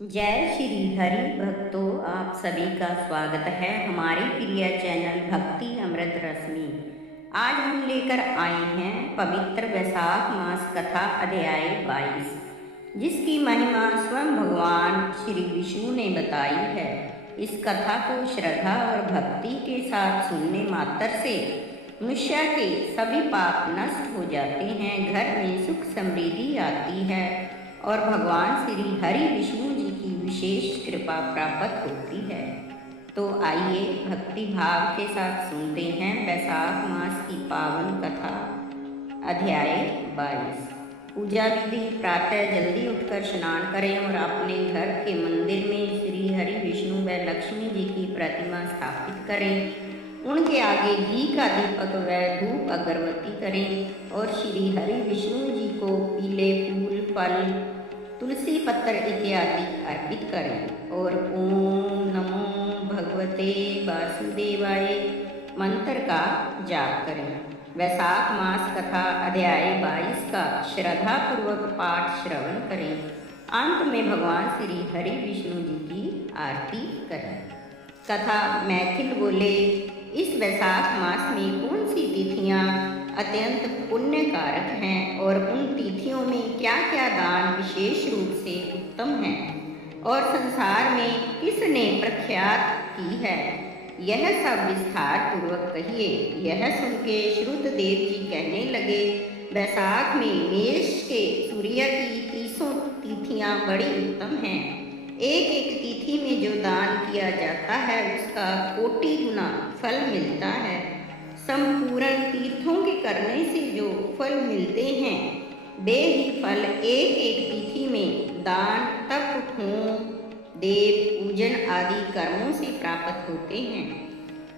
जय श्री हरि भक्तों, आप सभी का स्वागत है हमारे प्रिय चैनल भक्ति अमृत रस में। आज हम लेकर आए हैं पवित्र वैशाख मास कथा अध्याय 22, जिसकी महिमा स्वयं भगवान श्री विष्णु ने बताई है। इस कथा को श्रद्धा और भक्ति के साथ सुनने मात्र से मनुष्य के सभी पाप नष्ट हो जाते हैं, घर में सुख समृद्धि आती है और भगवान श्री हरि विष्णु जी की विशेष कृपा प्राप्त होती है। तो आइए भक्ति भाव के साथ सुनते हैं वैशाख मास की पावन कथा अध्याय 22। पूजा विधि: प्रातः जल्दी उठकर स्नान करें और अपने घर के मंदिर में श्री हरि विष्णु व लक्ष्मी जी की प्रतिमा स्थापित करें। उनके आगे घी का दीपक व धूप अगरबत्ती करें और श्री हरि विष्णु जी को पीले फूल, फल, तुलसी पत्र इत्यादि अर्पित करें और ओम नमो भगवते वासुदेवाय मंत्र का जाप करें। वैशाख मास कथा अध्याय 22 का श्रद्धा पूर्वक पाठ श्रवण करें। अंत में भगवान श्री हरि विष्णु जी की आरती करें। कथा: मैथिल बोले, इस वैशाख मास में कौन सी तिथियां अत्यंत पुण्य कारक हैं और उन तिथियों में क्या क्या दान विशेष रूप से उत्तम हैं और संसार में किसने प्रख्यात की है, यह सब विस्तार पूर्वक कहिए। यह सुन के श्रुतदेव जी कहने लगे, वैशाख में मेष के सूर्य की 30 तिथियां बड़ी उत्तम हैं। एक एक तिथि में जो दान किया जाता है उसका कोटि गुना फल मिलता है। संपूर्ण तीर्थों के करने से जो फल मिलते हैं वे ही फल एक एक तिथि में दान, तप, होम, देव पूजन आदि कर्मों से प्राप्त होते हैं।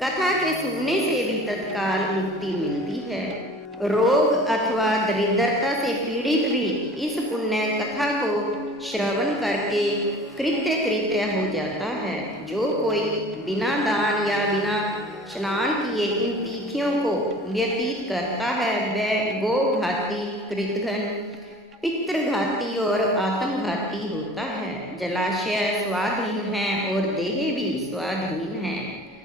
कथा के सुनने से भी तत्काल मुक्ति मिलती है। रोग अथवा दरिद्रता से पीड़ित भी इस पुण्य कथा को श्रवण करके कृत्य हो जाता है। जो कोई बिना दान या बिना स्नान किए इन तिथियों को व्यतीत करता है वह गोघाती, कृतघ्न, पितृघाती और आत्मघाती होता है। जलाशय स्वाधीन है और देह भी स्वाधीन है।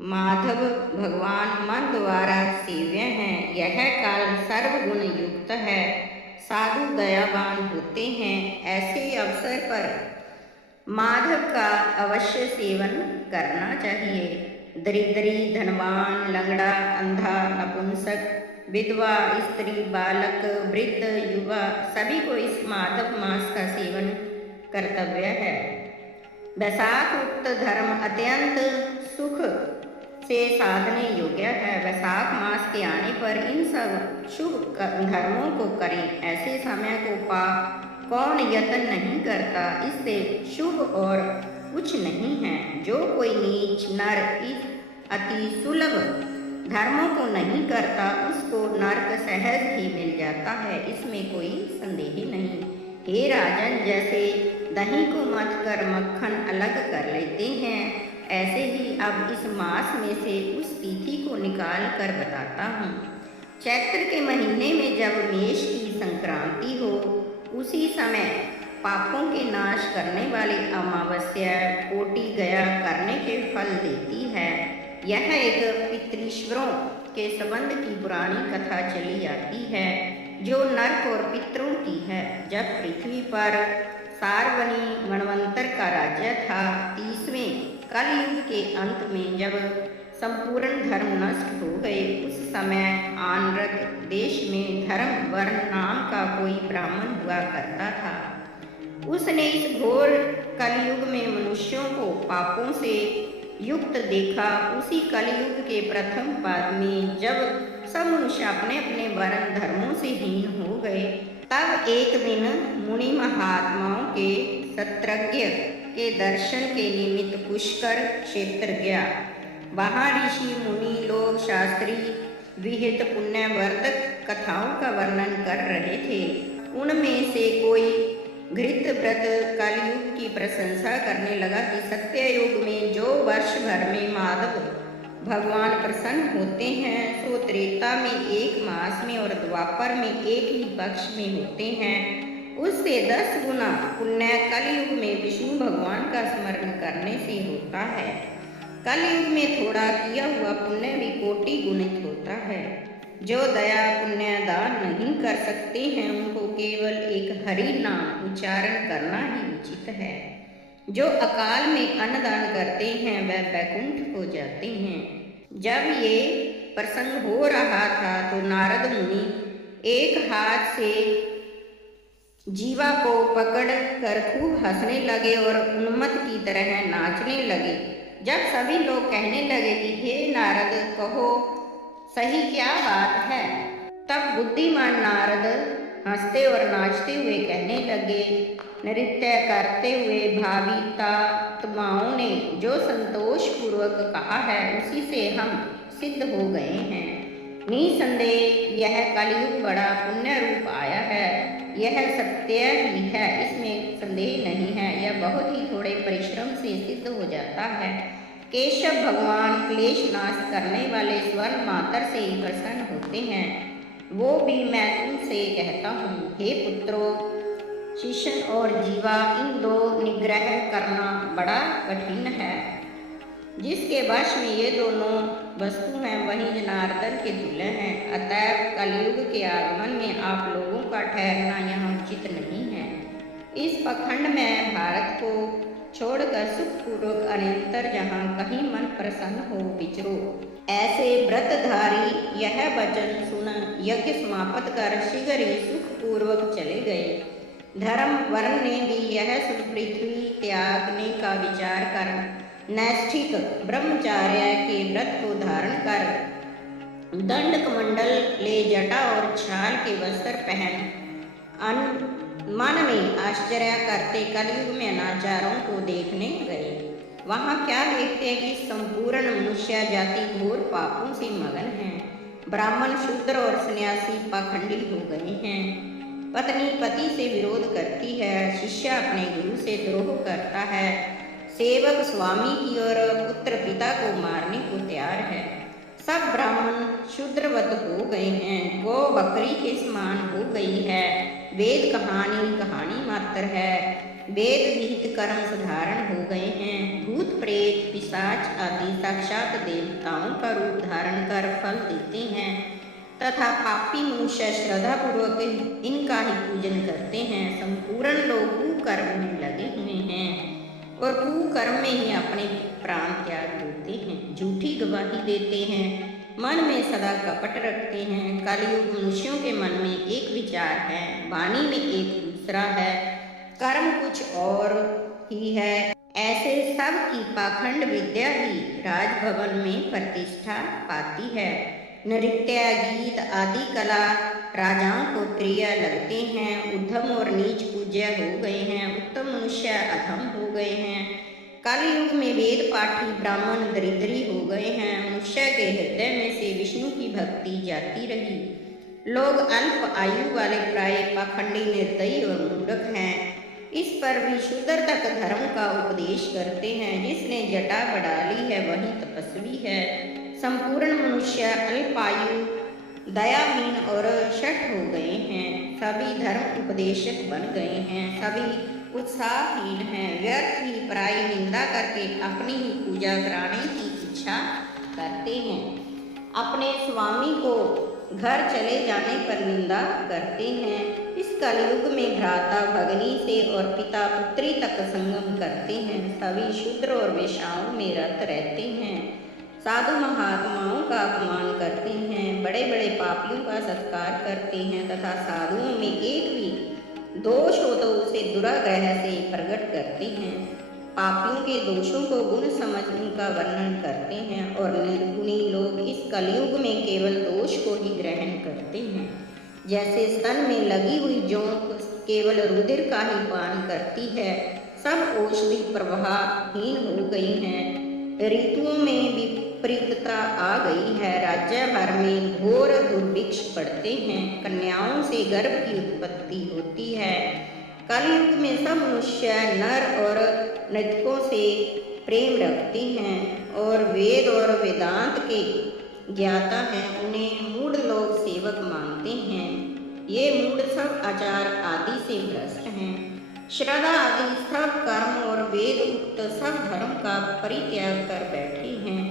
माधव भगवान मन द्वारा सेव्य हैं। यह काल सर्वगुण युक्त है। साधु दयावान होते हैं। ऐसे अवसर पर माधव का अवश्य सेवन करना चाहिए। दरिद्री, धनवान, लंगड़ा, अंधा, नपुंसक, विधवा, स्त्री, बालक, वृद्ध, युवा सभी को इस माधव मास का सेवन कर्तव्य है। वैशाख उक्त धर्म अत्यंत सुख से साधने योग्य है। वैशाख मास के आने पर इन सब शुभ धर्मों को करें। ऐसे समय को पा कौन यत्न नहीं करता, इससे शुभ और कुछ नहीं है। जो कोई नीच नर इस अति सुलभ धर्मों को नहीं करता उसको नरक सहज ही मिल जाता है, इसमें कोई संदेह नहीं। हे राजन, जैसे दही को मथ कर मक्खन अलग कर लेते हैं, ऐसे ही अब इस मास में से उस तिथि को निकाल कर बताता हूँ। चैत्र के महीने में जब मेष की संक्रांति हो, उसी समय पापों के नाश करने वाली अमावस्या कोटि गया करने के फल देती है। यह एक पितृश्वरों के संबंध की पुरानी कथा चली आती है जो नरक और पितरों की है। जब पृथ्वी पर सार्वनी मनवंतर का राज्य था, 30वें कलयुग के अंत में जब संपूर्ण धर्म नष्ट हो गए, उस समय आनरक देश में धर्म वर्ण नाम का कोई ब्राह्मण हुआ करता था। उसने इस घोर कलयुग में मनुष्यों को पापों से युक्त देखा। उसी कलयुग के प्रथम पाद में जब सब मनुष्य अपने अपने वर्ण धर्मों से हीन हो गए, तब एक दिन मुनि महात्माओं के शत्रज्ञ के दर्शन के निमित्त पुष्कर क्षेत्र गया। वहाँ ऋषि मुनि लोग शास्त्री विहित पुण्यवर्धक कथाओं का वर्णन कर रहे थे। उनमें से कोई घृतव्रत कलयुग की प्रशंसा करने लगा कि सत्ययुग में जो वर्ष भर में माधव भगवान प्रसन्न होते हैं सो त्रेता में 1 मास में और द्वापर में 1 ही पक्ष में होते हैं। उससे 10 गुना पुण्य कलयुग में विष्णु भगवान का स्मरण करने से होता है। कलयुग में थोड़ा किया हुआ पुण्य भी कोटि गुणित होता है। जो दया पुण्य दान नहीं कर सकते हैं उनको केवल एक हरि नाम उच्चारण करना ही उचित है। जो अकाल में अन्नदान करते हैं वह वैकुंठ हो जाते हैं। जब ये प्रसंग हो रहा था तो नारद मुनि एक हाथ से जीवा को पकड़ कर खूब हंसने लगे और उन्मत्त की तरह नाचने लगे। जब सभी लोग कहने लगे कि हे नारद कहो सही क्या बात है, तब बुद्धिमान नारद हंसते और नाचते हुए कहने लगे, नृत्य करते हुए भावितात्माओं ने जो संतोष पूर्वक कहा है उसी से हम सिद्ध हो गए हैं। निसंदेह यह कलयुग बड़ा पुण्य रूप आया है, यह सत्य ही है, इसमें संदेह नहीं है। यह बहुत ही थोड़े परिश्रम से सिद्ध हो जाता है। केशव भगवान क्लेश नाश करने वाले स्वर्ण मातर से ही प्रसन्न होते हैं। वो भी मैं तुमसे कहता हूँ, हे पुत्रों, शिशन और जीवा इन दो निग्रह करना बड़ा कठिन है। जिसके वश में ये दोनों वस्तु हैं वही जनार्दन के तुल्य हैं। अतएव कलयुग के आगमन में आप लोगों का ठहरना यहाँ उचित नहीं है। इस पखंड में भारत को छोड़कर सुखपूर्वक अन्यंतर जहाँ कहीं मन प्रसन्न हो विचरो। ऐसे व्रतधारी यह वचन सुन यज्ञ समाप्त कर शीघ्र ही सुखपूर्वक चले गए। धर्म वर्ण ने भी यह सुन पृथ्वी त्यागने का विचार कर नैष्ठिक ब्रह्मचार्य के व्रत को धारण कर दंड कमंडल ले जटा और छाल के वस्त्र पहन मन में आश्चर्य करते कलयुग में अनाचारों को देखने गए। वहाँ क्या देखते हैं कि संपूर्ण मनुष्य जाति घोर पापों से मगन है। ब्राह्मण शूद्र और सन्यासी पाखंडी हो गए हैं। पत्नी पति से विरोध करती है, शिष्य अपने गुरु से द्रोह करता है, सेवक स्वामी की और पुत्र पिता को मारने को तैयार है। सब ब्राह्मण शूद्रवत हो गए हैं, वो बकरी के समान हो गई है। वेद कहानी मात्र है, वेद विहित कर्म साधारण हो गए हैं। भूत प्रेत पिशाच आदि साक्षात देवताओं का रूप धारण कर फल देते हैं तथा पापी मनुष्य श्रद्धा पूर्वक इनका ही पूजन करते हैं। संपूर्ण लोग कुकर्म में लगे हुए हैं और कुकर्म में ही अपने प्राण त्याग देते हैं, झूठी गवाही देते हैं, मन में सदा कपट रखते हैं। कलयुग मनुष्यों के मन में एक विचार है, वाणी में एक दूसरा है, कर्म कुछ और ही है। ऐसे सब की पाखंड विद्या ही राजभवन में प्रतिष्ठा पाती है। नृत्य गीत आदि कला राजाओं को प्रिय लगते हैं। उद्धम और नीच पूज्य हो गए हैं, उत्तम मनुष्य अधम हो गए हैं। कलयुग में वेद पाठी ब्राह्मण दरिद्री हो गए हैं। मनुष्य के हृदय में से विष्णु की भक्ति जाती रही। लोग अल्प आयु वाले प्राय पाखंडी निर्दयी और मूर्ख हैं। इस पर भी शूद्र तक धर्म का उपदेश करते हैं। जिसने जटा बढ़ा ली है वही तपस्वी है। संपूर्ण मनुष्य अल्पायु दयाहीन और शठ हो गए हैं। सभी धर्म उपदेशक बन गए हैं, सभी उत्साहहीन हैं। व्यर्थ ही पराई निंदा करके अपनी ही पूजा कराने की इच्छा करते हैं। अपने स्वामी को घर चले जाने पर निंदा करते हैं। इस कलयुग में भ्राता भगनी से और पिता पुत्री तक संगम करते हैं। सभी शूद्र और वेश्याओं में रत रहते हैं। साधु महात्माओं का अपमान करते हैं, बड़े बड़े पापियों का सत्कार करते हैं तथा साधुओं में एक भी दोष हो तो उसे दुराग्रह से प्रकट करते हैं। पापियों के दोषों को गुण समझ उनका वर्णन करते हैं और निर्गुणी लोग इस कलयुग में केवल दोष को ही ग्रहण करते हैं। जैसे स्तन में लगी हुई जोंक केवल रुधिर का ही पान करती है, सब औषधि प्रवाहहीन हो गई हैं। ऋतुओं में विपरीतता आ गई है। राज्य भर में घोर दुर्भिक्ष पड़ते हैं। कन्याओं से गर्भ की उत्पत्ति होती है। कलयुग में सब मनुष्य नर और नृतकों से प्रेम रखते हैं और वेद और वेदांत के ज्ञाता हैं। उन्हें मूढ़ लोग सेवक मानते हैं। ये मूढ़ सब आचार आदि से भ्रष्ट हैं। श्रद्धा आदि सब कर्म और वेद उक्त सब धर्म का परित्याग कर बैठे हैं।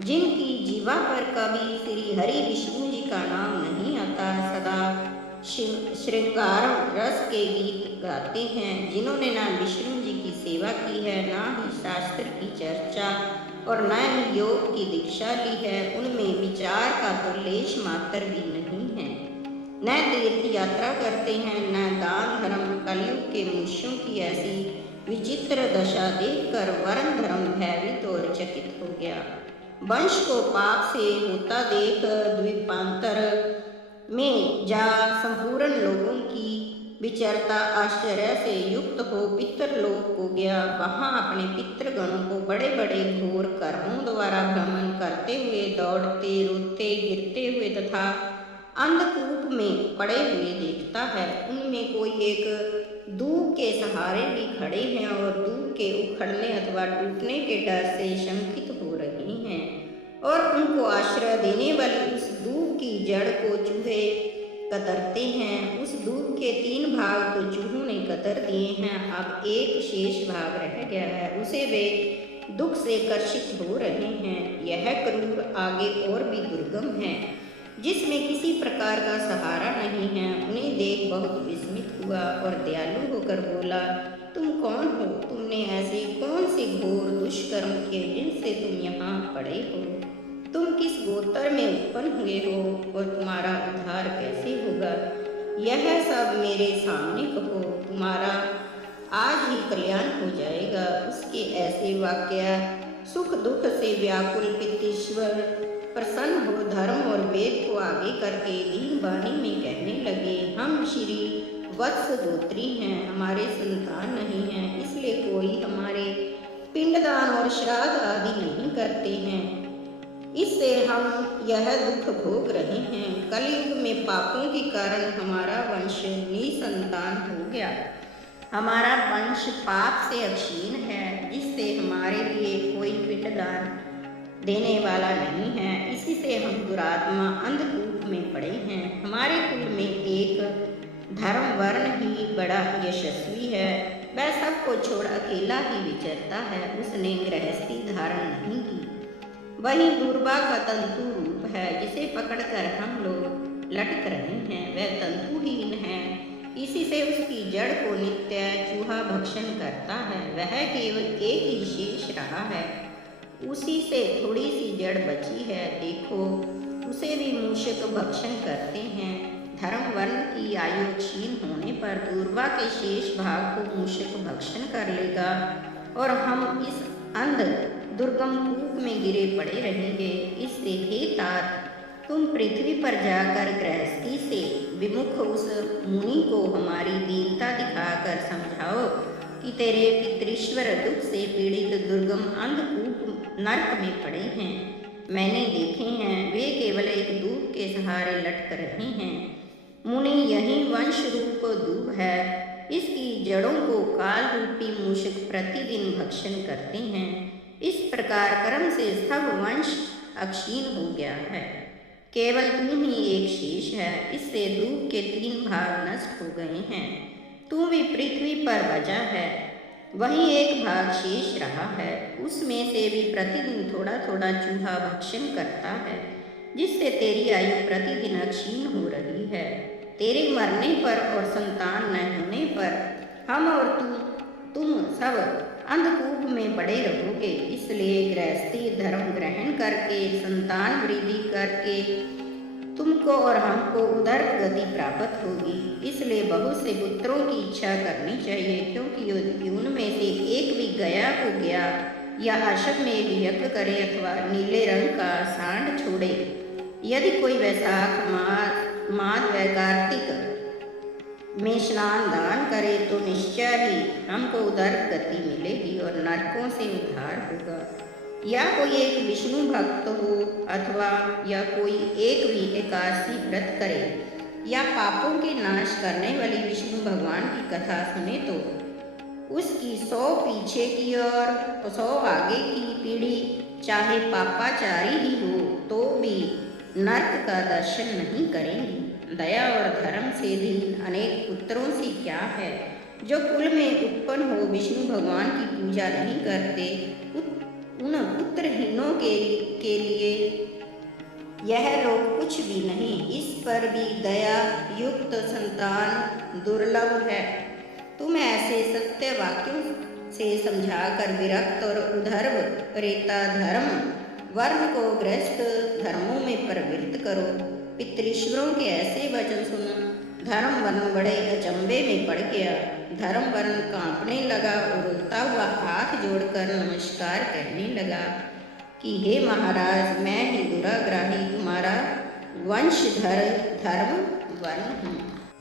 जिनकी जीवा पर कभी श्री हरि विष्णु जी का नाम नहीं आता, सदा श्रृंगार रस के गीत गाते हैं। जिन्होंने न विष्णु जी की सेवा की है, न ही शास्त्र की चर्चा और न ही योग की दीक्षा ली है, उनमें विचार का तो लेश मात्र भी नहीं है। न तीर्थ यात्रा करते हैं, न दान धर्म। कलयुग के मनुष्यों की ऐसी विचित्र दशा देखकर वर्ण धर्म भयभीत और चकित हो गया। वंश को पाप से होता देख द्वीपांतर में जा संपूर्ण लोगों की विचरता आश्चर्य से युक्त हो पितृलोक को गया। वहां अपने पितृगणों को बड़े बड़े घोर कर्मों द्वारा भ्रमण करते हुए, दौड़ते, रोते, गिरते हुए तथा अंधकूप में पड़े हुए देखता है। उनमें कोई एक दूब के सहारे भी खड़े हैं और दूब के उखड़ने अथवा टूटने के डर से शंकित हो रहे हैं, और उनको आश्रय देने वाली उस दूब की जड़ को चूहे कतरते हैं। उस दूब के 3 भाग तो चूहों ने कतर दिए हैं, अब एक शेष भाग रह गया है, उसे वे दुख से कर्षित हो रहे हैं। यह क्रूर आगे और भी दुर्गम है, जिसमें किसी प्रकार का सहारा नहीं है। उन्हें देख बहुत विस्मित हुआ और दयालु होकर बोला, तुम कौन हो? तुमने ऐसे कौन से घोर दुष्कर्म किए जिनसे तुम यहाँ पड़े हो? तुम किस गोत्र में उत्पन्न हुए हो और तुम्हारा उद्धार कैसे होगा? यह सब मेरे सामने कहो, तुम्हारा आज ही कल्याण हो जाएगा। उसके ऐसे वाक्य सुख दुख से व्याकुल पितृश्वर प्रसन्न हो धर्म और वेद को आगे करके दीन वाणी में कहने लगे, हम श्री वत्स गोत्री हैं, हमारे संतान नहीं हैं, इसलिए कोई हमारे पिंडदान और श्राद्ध आदि नहीं करते हैं। इससे हम यह दुख भोग रहे हैं। कलयुग में पापों के कारण हमारा वंश निसंतान हो गया। हमारा वंश पाप से अक्षीण है, जिससे हमारे लिए कोई पिंडदान देने वाला नहीं है। इसी से हम दुरात्मा अंधकूप में पड़े हैं। हमारे कुल में एक धर्म वर्ण ही बड़ा यशस्वी है, वह सबको छोड़ अकेला ही विचरता है। उसने गृहस्थी धारण नहीं की। वही दूर्वा का तंतु रूप है, जिसे पकड़कर हम लोग लटक रहे हैं, वह तंतुहीन है। इसी से उसकी जड़ को नित्य चूहा भक्षण करता है। वह केवल एक ही शेष रहा है, उसी से थोड़ी सी जड़ बची है। देखो, उसे भी मूषक भक्षण करते हैं। धर्म वर्ण की आयु क्षीण होने पर दूर्वा के शेष भाग को मूषक भक्षण कर लेगा और हम इस अंध दुर्गम कूप में गिरे पड़े रहेंगे। इससे हे तात, तुम पृथ्वी पर जाकर गृहस्थी से विमुख उस मुनि को हमारी दीनता दिखाकर समझाओ कि तेरे पितृश्वर दुख से पीड़ित दुर्गम अंधकूप नरक में पड़े हैं। मैंने देखे हैं, वे केवल एक दूब के सहारे लटक रहे हैं। मुनि, यही वंश रूप दूब है। इसकी जड़ों को काल रूपी मूषक प्रतिदिन भक्षण करते हैं। इस प्रकार कर्म से सब वंश अक्षीण हो गया है। केवल तू ही एक शेष है। इससे दूब के 3 भाग नष्ट हो गए हैं। तू भी पृथ्वी पर बचा है, वही एक भाग शेष रहा है। उसमें से भी प्रतिदिन थोड़ा थोड़ा चूहा भक्षण करता है, जिससे तेरी आयु प्रतिदिन क्षीण हो रही है। तेरे मरने पर और संतान न होने पर हम और तुम सब अंधकूप में पड़े रहोगे। इसलिए गृहस्थी धर्म ग्रहण करके संतान वृद्धि करके तुमको और हमको उदर गति प्राप्त होगी। इसलिए बहुत से पुत्रों की इच्छा करनी चाहिए, क्योंकि उनमें से एक भी गया को गया या अशब में भी यज्ञ करे अथवा नीले रंग का सांड छोड़े। यदि कोई वैशाख माघ व कार्तिक में स्नान दान करे तो निश्चय ही हमको उदर गति मिलेगी और नरकों से उद्धार होगा। या कोई एक विष्णु भक्त हो अथवा या कोई एक भी एकादशी व्रत करे या पापों के नाश करने वाली विष्णु भगवान की कथा सुने तो उसकी 100 पीछे की और 100 आगे की पीढ़ी चाहे पापाचारी ही हो तो भी नरक का दर्शन नहीं करेंगी। दया और धर्म से दीन अनेक पुत्रों से क्या है। जो कुल में उत्पन्न हो विष्णु भगवान की पूजा नहीं करते, उन पुत्रहीनों के लिए यह लोक कुछ भी नहीं। इस पर भी दया युक्त संतान दुर्लभ है। तुम ऐसे सत्य वाक्यों से समझाकर विरक्त और उधर्व रेता धर्म वर्ण को ग्रस्त धर्मों में प्रवृत्त करो। पितृश्वरों के ऐसे वचन सुन धर्म वर्ण बड़े अचंभे में पड़ गया। धर्म वर्ण कांपने लगा और रोता हुआ हाथ जोड़कर नमस्कार कहने लगा कि हे महाराज, मैं ही दुराग्राही तुम्हारा वंशधर धर्म वर्ण हूँ।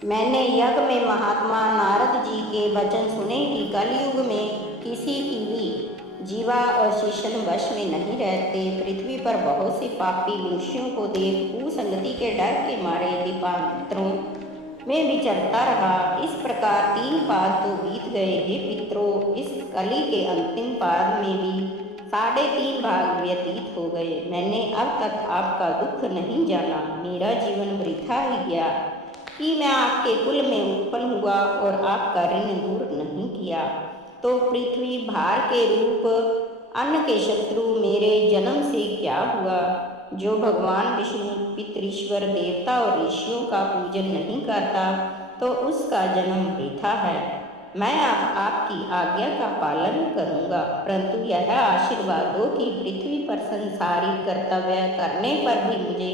मैंने यज्ञ में महात्मा नारद जी के वचन सुने कि कलयुग में किसी की भी जीवा और शिष्यन वश में नहीं रहते। पृथ्वी पर बहुत से पापी मनुष्यों को देख कुसंगति के डर के मारे दीपांतरों में विचरता रहा। इस प्रकार 3 पाद तो बीत गए। हे पितरों, इस कली के अंतिम पाद में भी 3.5 भाग व्यतीत हो गए। मैंने अब तक आपका दुख नहीं जाना। मेरा जीवन वृथा ही गया कि मैं आपके कुल में उत्पन्न हुआ और आपका ऋण दूर नहीं किया। तो पृथ्वी भार के रूप अन्न के शत्रु मेरे जन्म से क्या हुआ। जो भगवान विष्णु पितृश्वर देवता और ऋषियों का पूजन नहीं करता तो उसका जन्म वृथा है। मैं अब आपकी आज्ञा का पालन करूंगा, परंतु यह आशीर्वाद दो कि पृथ्वी पर संसारिक कर्तव्य करने पर भी मुझे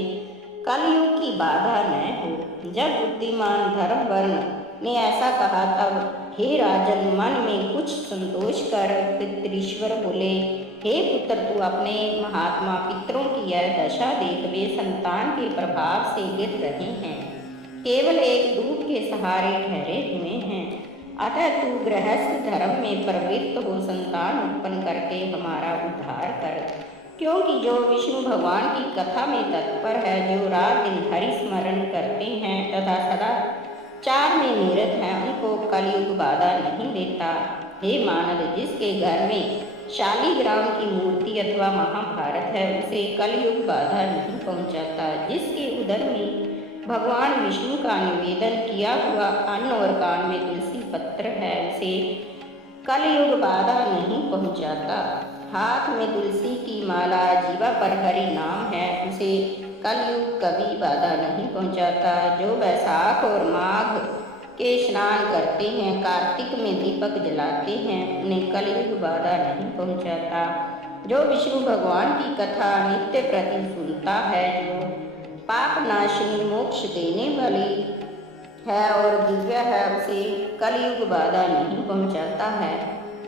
कलयुग की बाधा न हो। जब बुद्धिमान धर्मवर्ण ने ऐसा कहा तब हे राजन, मन में कुछ संतोष कर पितृश्वर बोले, हे पुत्र, तू अपने महात्मा पितरों की यह दशा देख। वे संतान के प्रभाव से गिर रहे हैं, केवल एक दूध के सहारे ठहरे हुए हैं। अतः तू गृहस्थ धर्म में प्रवृत्त हो संतान उत्पन्न करके हमारा उद्धार कर। क्योंकि जो विष्णु भगवान की कथा में तत्पर है, जो रात दिन हरि स्मरण करते हैं तथा सदा चार में निरत है, उनको कलयुग बाधा नहीं देता। हे मानव, जिसके घर में शालिग्राम की मूर्ति अथवा महाभारत है, उसे कलयुग बाधा नहीं पहुंचाता। जिसके उदर में भगवान विष्णु का निवेदन किया हुआ अन्न और कान में तुलसी पत्र है, उसे कलयुग बाधा नहीं पहुंचाता। हाथ में तुलसी की माला, जीवा पर हरि नाम है, उसे कलयुग कभी बाधा नहीं पहुंचाता। जो वैशाख और माघ के स्नान करते हैं, कार्तिक में दीपक जलाते हैं, उन्हें कलयुग बाधा नहीं पहुंचाता। जो विष्णु भगवान की कथा नित्य प्रति सुनता है, जो पाप नाशिनी मोक्ष देने वाली है और दिव्य है, उसे कलयुग बाधा नहीं पहुंचाता है।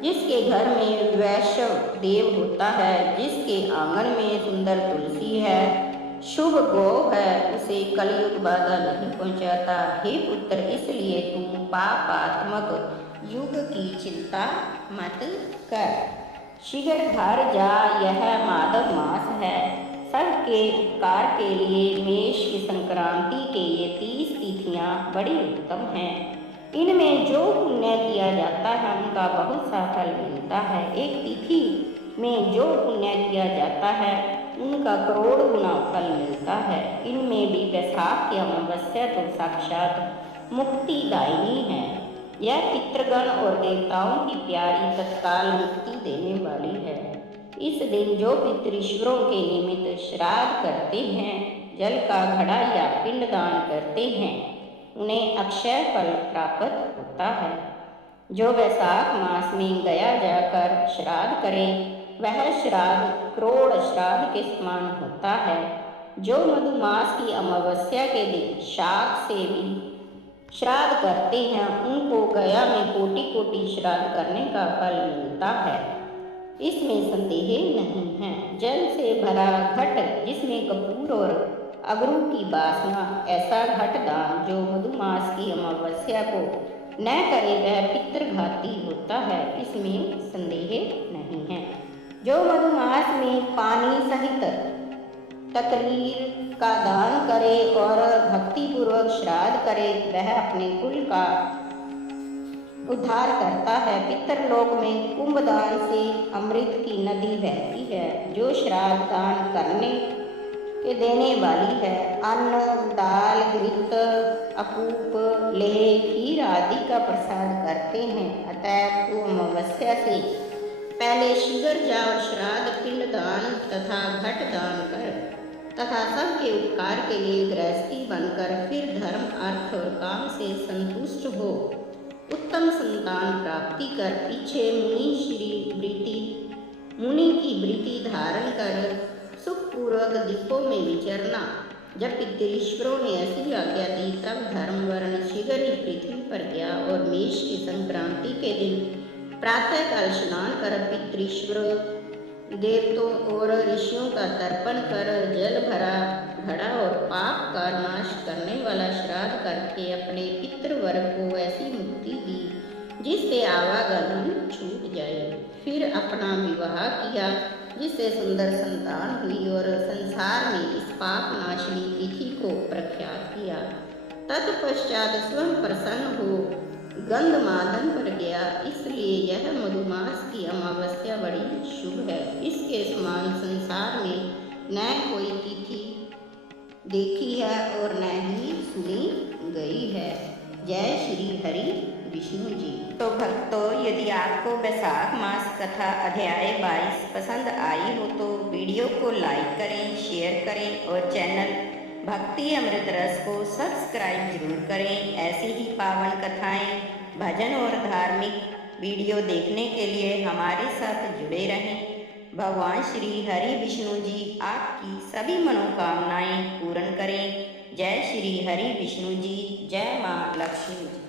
जिसके घर में वैष्णव देव होता है, जिसके आंगन में सुंदर तुलसी है, शुभ गो है, उसे कलयुग बाधा नहीं पहुंचाता। हे पुत्र, इसलिए तुम पापात्मक युग की चिंता मत कर। शीघ्र घर जा, यह माधव मास है। सबके उपकार के लिए मेष की संक्रांति के ये 30 तिथियां बड़ी उत्तम हैं। इनमें जो पुण्य किया जाता है उनका बहुत सा फल मिलता है। एक तिथि में जो पुण्य किया जाता है उनका करोड़ गुना फल मिलता है। इनमें भी वैशाख की अमावस्या तो साक्षात मुक्तिदायिनी है। यह पितृगण और देवताओं की प्यारी तत्काल मुक्ति देने वाली है। इस दिन जो पितृश्वरों के निमित्त श्राद्ध करते हैं, जल का घड़ा या पिंडदान करते हैं, उन्हें अक्षय फल प्राप्त होता है। जो वैशाख मास में गया जाकर श्राद्ध करे, वह श्राद्ध करोड़ श्राद्ध के समान होता है। जो मधुमास की अमावस्या के दिन शाक से भी श्राद्ध करते हैं, उनको गया में कोटि कोटि श्राद्ध करने का फल मिलता है, इसमें संदेह नहीं है। जल से भरा घट जिसमें कपूर और अगरू की वासना, ऐसा घट दान जो मधुमास की अमावस्या को न करे वह पितृघाती होता है, इसमें संदेह नहीं है। जो मधुमास में पानी सहित तकरीर का दान करे और भक्तिपूर्वक श्राद्ध करे, वह अपने कुल का उद्धार करता है। पितरलोक में कुंभदान से अमृत की नदी बहती है। जो श्राद्ध दान करने के देने वाली है। अन्न, दाल, घृत, अपूप, लेह, खीर आदि का प्रसाद करते हैं। अतः तो अमावस्या से पहले शीघ्र जाओ, श्राद्ध, पिंड दान तथा घट दान कर तथा सबके उपकार के लिए गृहस्थी बनकर फिर धर्म, अर्थ और काम से संतुष्ट हो उत्तम संतान प्राप्ति कर पीछे मुनि की वृत्ति धारण कर सुखपूर्वक द्वीपों में विचरना। जब पितृश्वरों ने ऐसी आज्ञा दी तब धर्मवर्ण शीघ्र ही पृथ्वी पर गया और मेष की संक्रांति के दिन प्रातःकाल स्नान कर पितृश्वरों, देवताओं और ऋषियों का तर्पण कर जल भरा घड़ा और पाप का नाश करने वाला श्राद्ध करके अपने पितृवर्ग को ऐसी मुक्ति दी जिससे आवागमन छूट जाए। फिर अपना विवाह किया जिससे सुंदर संतान हुई और संसार में इस पाप नाशनी तिथि को प्रख्यात किया। तत्पश्चात स्वयं प्रसन्न हो गंधमादन पर गया। इसलिए यह मधुमास की अमावस्या बड़ी शुभ है। इसके समान संसार में न कोई तिथि देखी है और न ही सुनी गई है। जय श्री हरि विष्णु जी। तो भक्तों, यदि आपको वैशाख मास कथा अध्याय 22 पसंद आई हो तो वीडियो को लाइक करें, शेयर करें और चैनल भक्ति अमृत रस को सब्सक्राइब जरूर करें। ऐसी ही पावन कथाएं, भजन और धार्मिक वीडियो देखने के लिए हमारे साथ जुड़े रहें। भगवान श्री हरि विष्णु जी आपकी सभी मनोकामनाएं पूर्ण करें। जय श्री हरि विष्णु जी। जय माँ लक्ष्मी जी।